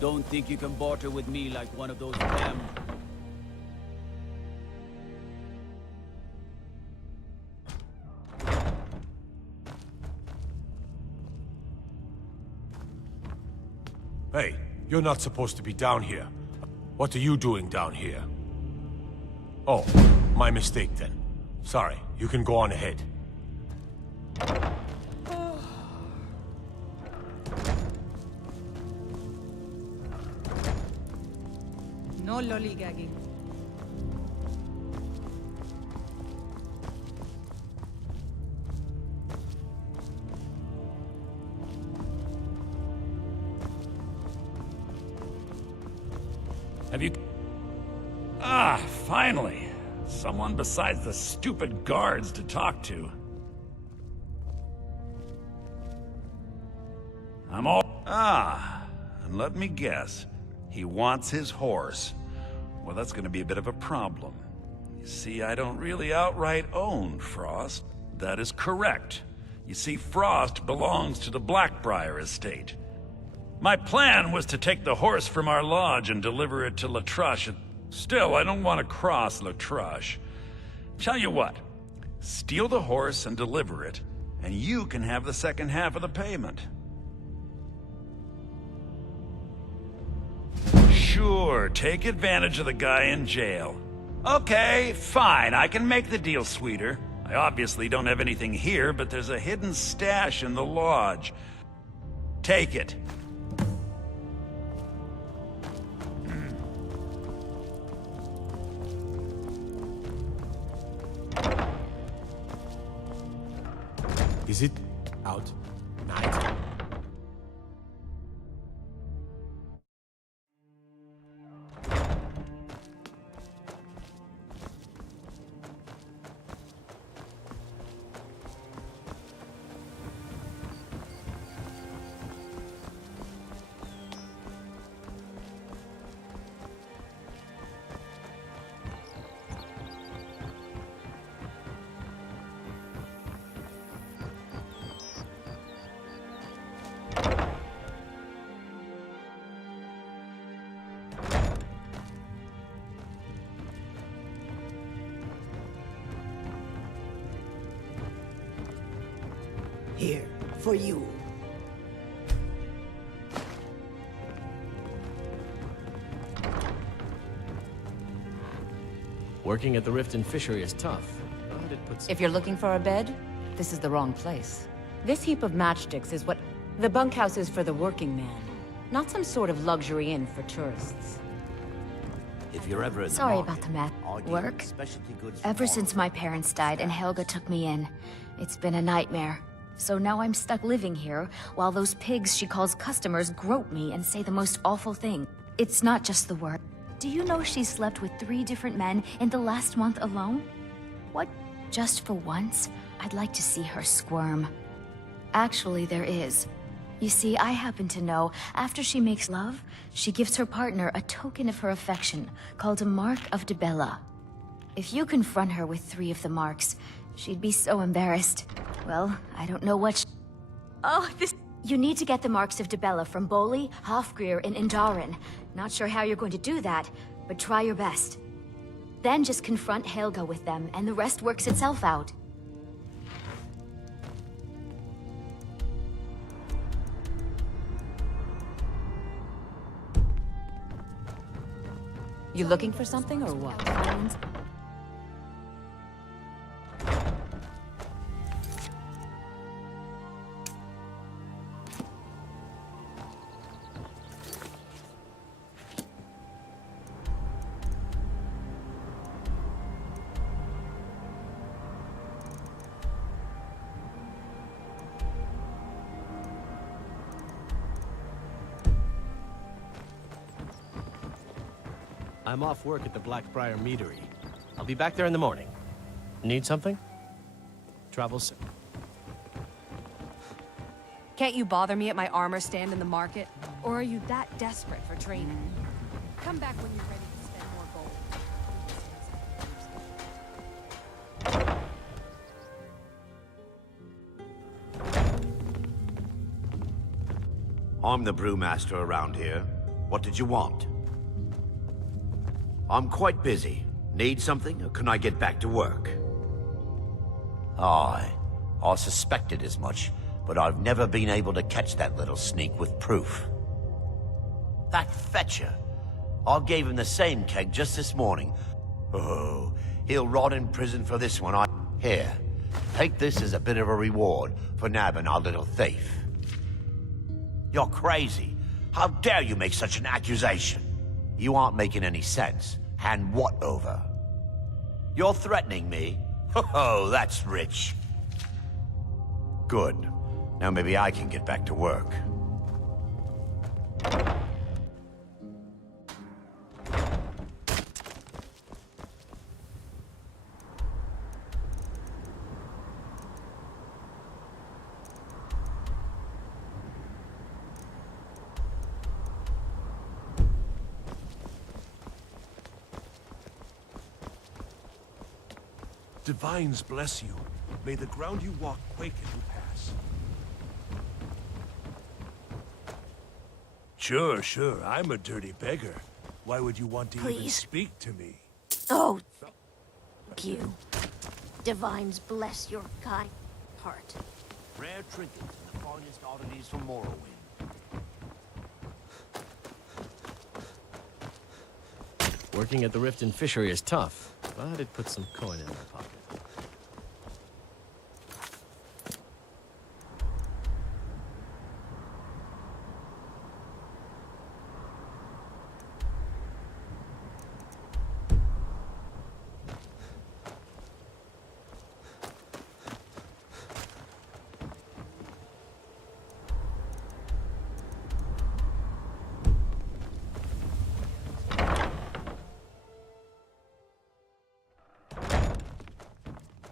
Don't think you can barter with me like one of those damn... Hey, you're not supposed to be down here. What are you doing down here? Oh, my mistake then. Sorry, you can go on ahead. No lollygagging. Have you... Ah, finally. Someone besides the stupid guards to talk to. I'm all... Ah, and let me guess. He wants his horse. Well, that's gonna be a bit of a problem. You see, I don't really outright own Frost. That is correct. You see, Frost belongs to the Blackbriar estate. My plan was to take the horse from our lodge and deliver it to Latrush. Still, I don't want to cross Latrush. Tell you what, steal the horse and deliver it, and you can have the second half of the payment. Sure, take advantage of the guy in jail. Okay, fine, I can make the deal sweeter. I obviously don't have anything here, but there's a hidden stash in the lodge. Take it. Is it out? Night? Here, for you. Working at the Riften fishery is tough, but it puts... If you're looking for a bed, this is the wrong place. This heap of matchsticks is what... The bunkhouse is for the working man, not some sort of luxury inn for tourists. If you're ever in the Sorry market, about the mess. I'll give Work? you specialty goods for Ever farmers. since my parents died and Helga took me in, it's been a nightmare. So now I'm stuck living here, while those pigs she calls customers grope me and say the most awful thing. It's not just the work. Do you know she slept with 3 different men in the last month alone? What? Just for once, I'd like to see her squirm. Actually, there is. You see, I happen to know, after she makes love, she gives her partner a token of her affection, called a Mark of Dibella. If you confront her with 3 of the marks, she'd be so embarrassed. Well, I don't know what Oh, this... You need to get the marks of Dibella from Boli, Hofgrir, and Indaren. Not sure how you're going to do that, but try your best. Then just confront Helga with them, and the rest works itself out. You looking for something or what? I'm off work at the Blackbriar Meadery. I'll be back there in the morning. Need something? Travel soon. Can't you bother me at my armor stand in the market? Or are you that desperate for training? Come back when you're ready to spend more gold. I'm the brewmaster around here. What did you want? I'm quite busy. Need something, or can I get back to work? I suspected as much, but I've never been able to catch that little sneak with proof. That fetcher. I gave him the same keg just this morning. Oh, he'll rot in prison for this one. Here, take this as a bit of a reward for nabbing our little thief. You're crazy. How dare you make such an accusation? You aren't making any sense. Hand what over? You're threatening me? Oh, that's rich. Good. Now maybe I can get back to work. Divines bless you. May the ground you walk quake as you pass. Sure. I'm a dirty beggar. Why would you want to even Please. speak to me? Oh, thank you. Divines bless your kind heart. Rare trinkets and the finest oddities from Morrowind. Working at the Riften fishery is tough, but it puts some coin in my pocket.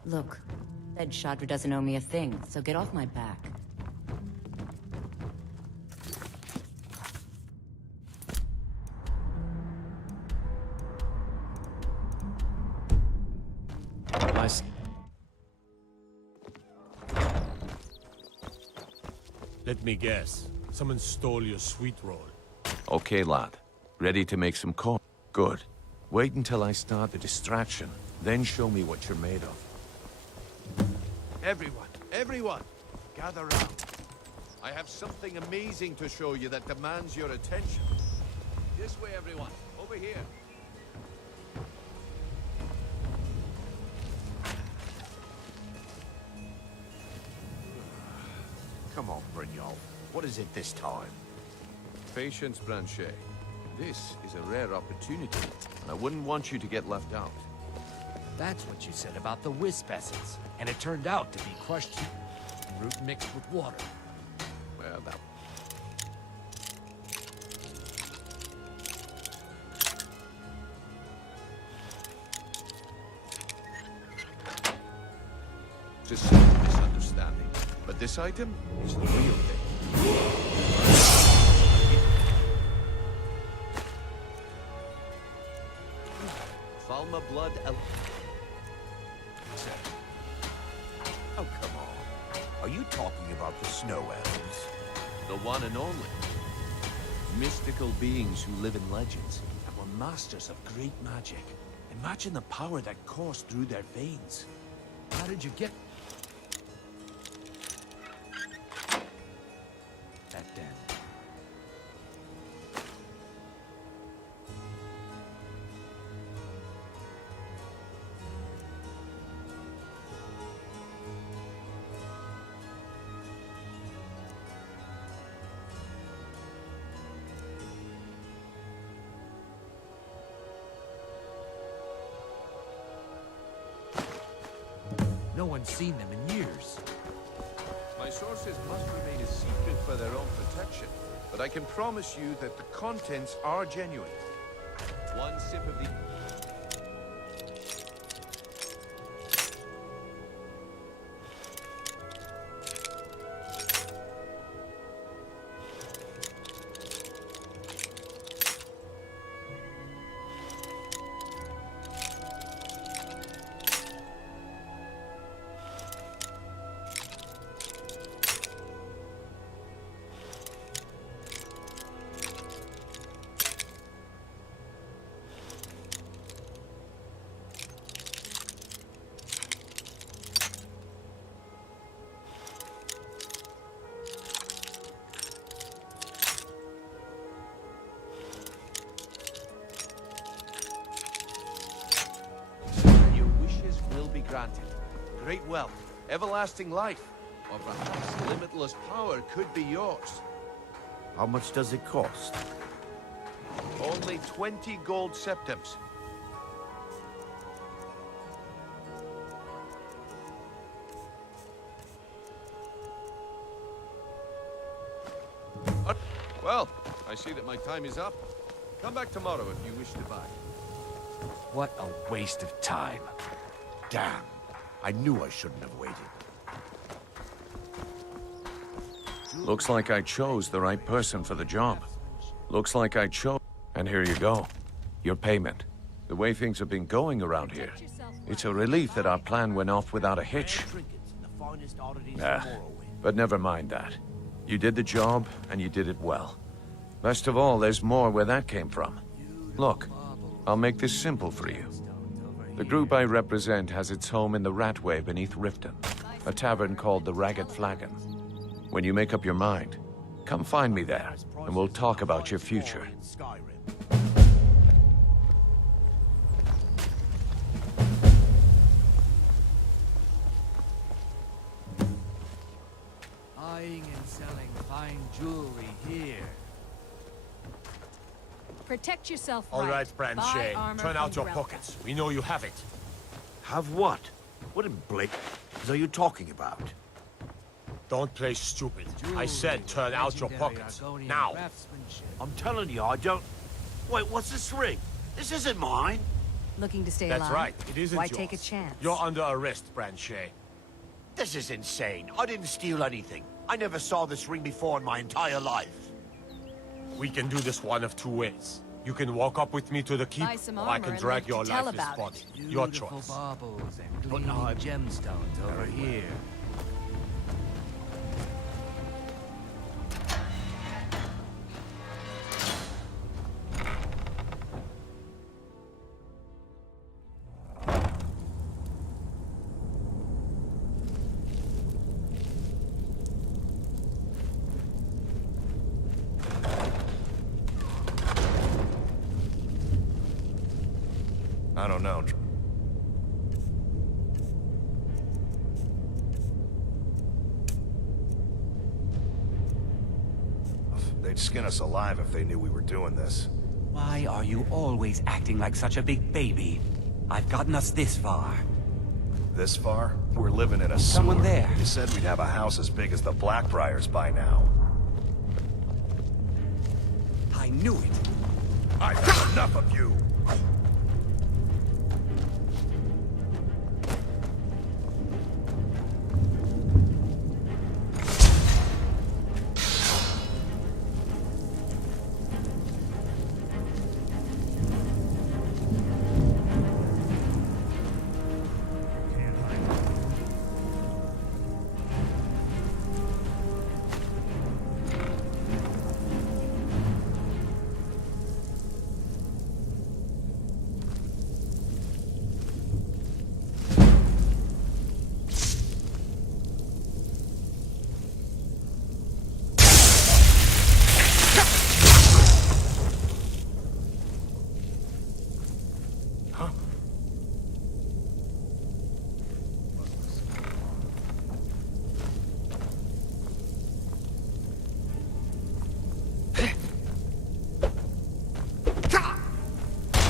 Look, said Shadra doesn't owe me a thing, so get off my back. Let me guess. Someone stole your sweet roll. Okay, lad. Ready to make some coin? Good. Wait until I start the distraction, then show me what you're made of. Everyone, gather round. I have something amazing to show you that demands your attention. This way, everyone. Over here. Come on, Brignolle. What is it this time? Patience, Blanchet. This is a rare opportunity, and I wouldn't want you to get left out. That's what you said about the wisp essence, and it turned out to be crushed root mixed with water. Well, that... It's a simple misunderstanding, but this item is the real thing. Falma blood... Oh, come on. Are you talking about the snow elves? The one and only. Mystical beings who live in legends and were masters of great magic. Imagine the power that coursed through their veins. How did you get that then? No one's seen them in years. My sources must remain a secret for their own protection, but I can promise you that the contents are genuine. One sip of the... granted. Great wealth, everlasting life, or perhaps limitless power could be yours. How much does it cost? Only 20 gold septims. Well, I see that my time is up. Come back tomorrow if you wish to buy. What a waste of time. Damn. I knew I shouldn't have waited. Looks like I chose the right person for the job. Looks like I chose... And here you go. Your payment. The way things have been going around here, it's a relief that our plan went off without a hitch. But never mind that. You did the job, and you did it well. Best of all, there's more where that came from. Look, I'll make this simple for you. The group I represent has its home in the Ratway beneath Riften, a tavern called the Ragged Flagon. When you make up your mind, come find me there, and we'll talk about your future. Buying and selling fine jewelry here. Protect yourself, All right, Buy Branchet. armor Turn out from your Relka. pockets. We know you have it. Have what? What in Blake are you talking about? Don't play stupid. I said turn out your pockets. Now. I'm telling you, I don't... Wait, what's this ring? This isn't mine. Looking to stay That's alive? right, it isn't Why yours. take a chance? You're under arrest, Branchet. This is insane. I didn't steal anything. I never saw this ring before in my entire life. We can do this one of two ways. You can walk up with me to the keep, Buy some or I armor can and drag live your to tell lifeless about body. it. Your Beautiful choice. baubles and gleaming gemstones over here. I don't know. They'd skin us alive if they knew we were doing this. Why are you always acting like such a big baby? I've gotten us this far. This far? We're living in a Someone sewer. there. You said we'd have a house as big as the Blackbriars by now. I knew it. I've had enough of you!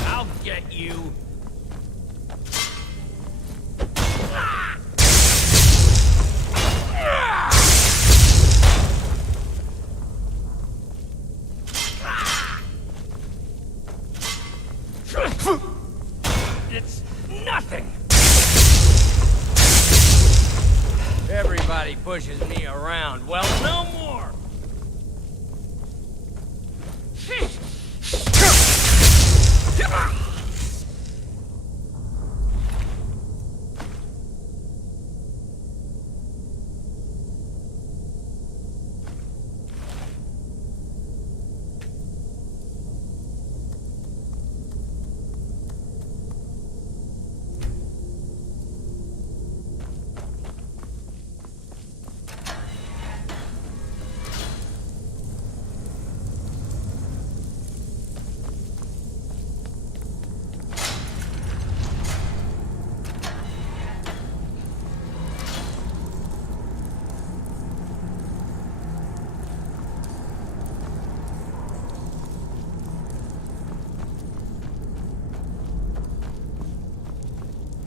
I'll get you. It's nothing. Everybody pushes me around. Well, no more.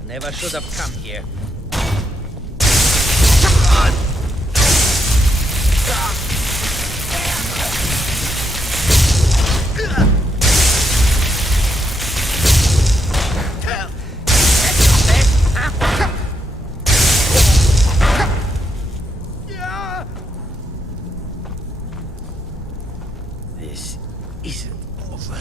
Never should have come here. This isn't over.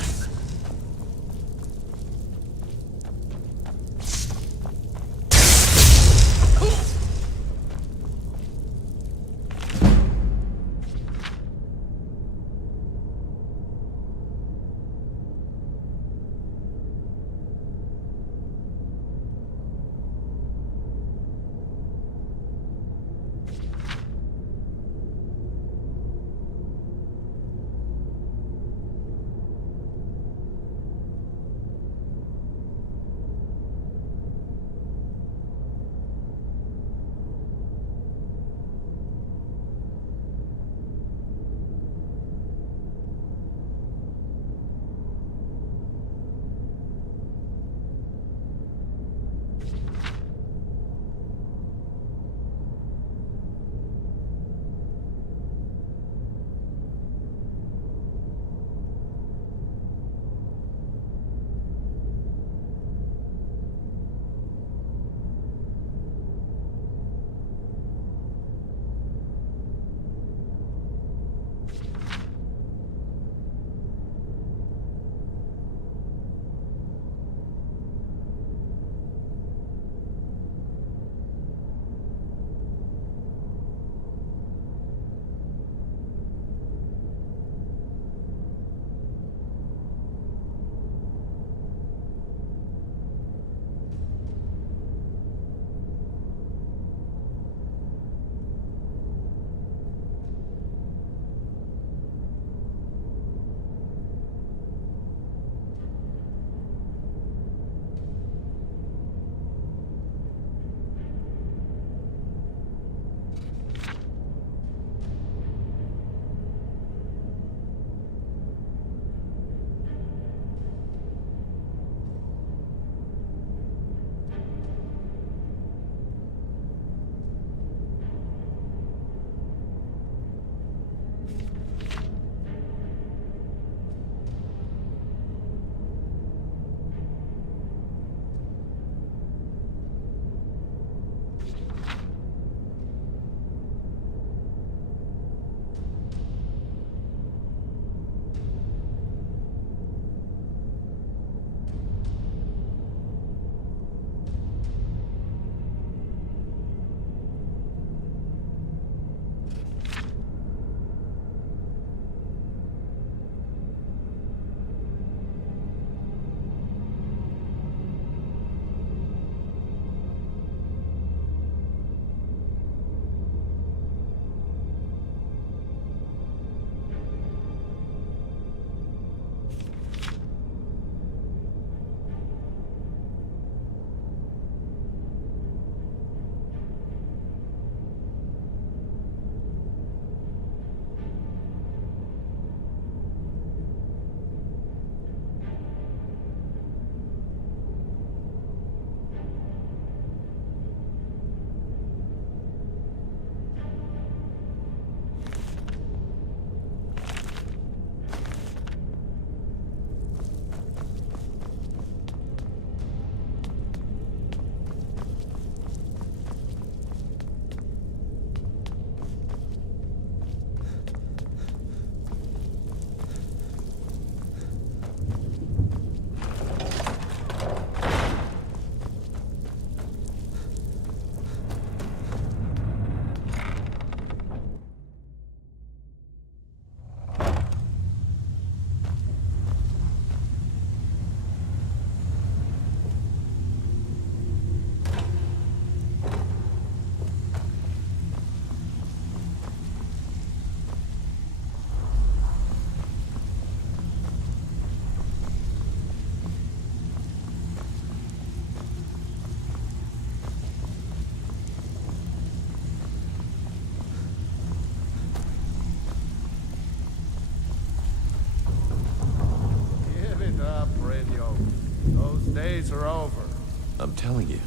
telling you,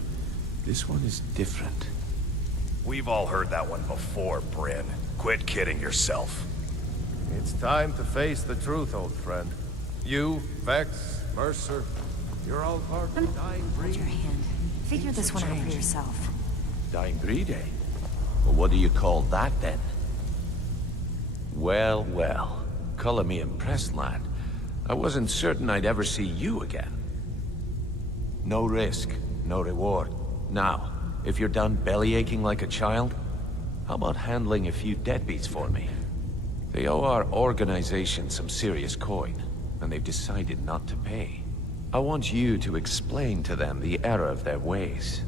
this one is different. We've all heard that one before, Bryn. Quit kidding yourself. It's time to face the truth, old friend. You, Vex, Mercer, you're all part of the dying breed. Hold your hand. Figure this one out for yourself. Dying breed, eh? Well, what do you call that, then? Well, well. Color me impressed, lad. I wasn't certain I'd ever see you again. No risk, no reward. Now, if you're done bellyaching like a child, how about handling a few deadbeats for me? They owe our organization some serious coin, and they've decided not to pay. I want you to explain to them the error of their ways.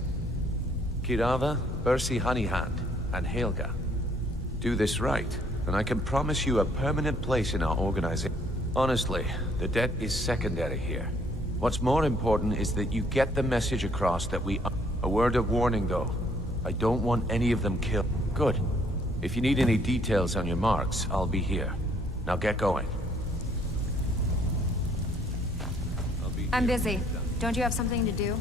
Kirava, Bersi Honeyhand, and Helga. Do this right, and I can promise you a permanent place in our organization. Honestly, the debt is secondary here. What's more important is that you get the message across that we... A word of warning, though. I don't want any of them killed. Good. If you need any details on your marks, I'll be here. Now get going. I'm busy. Don't you have something to do?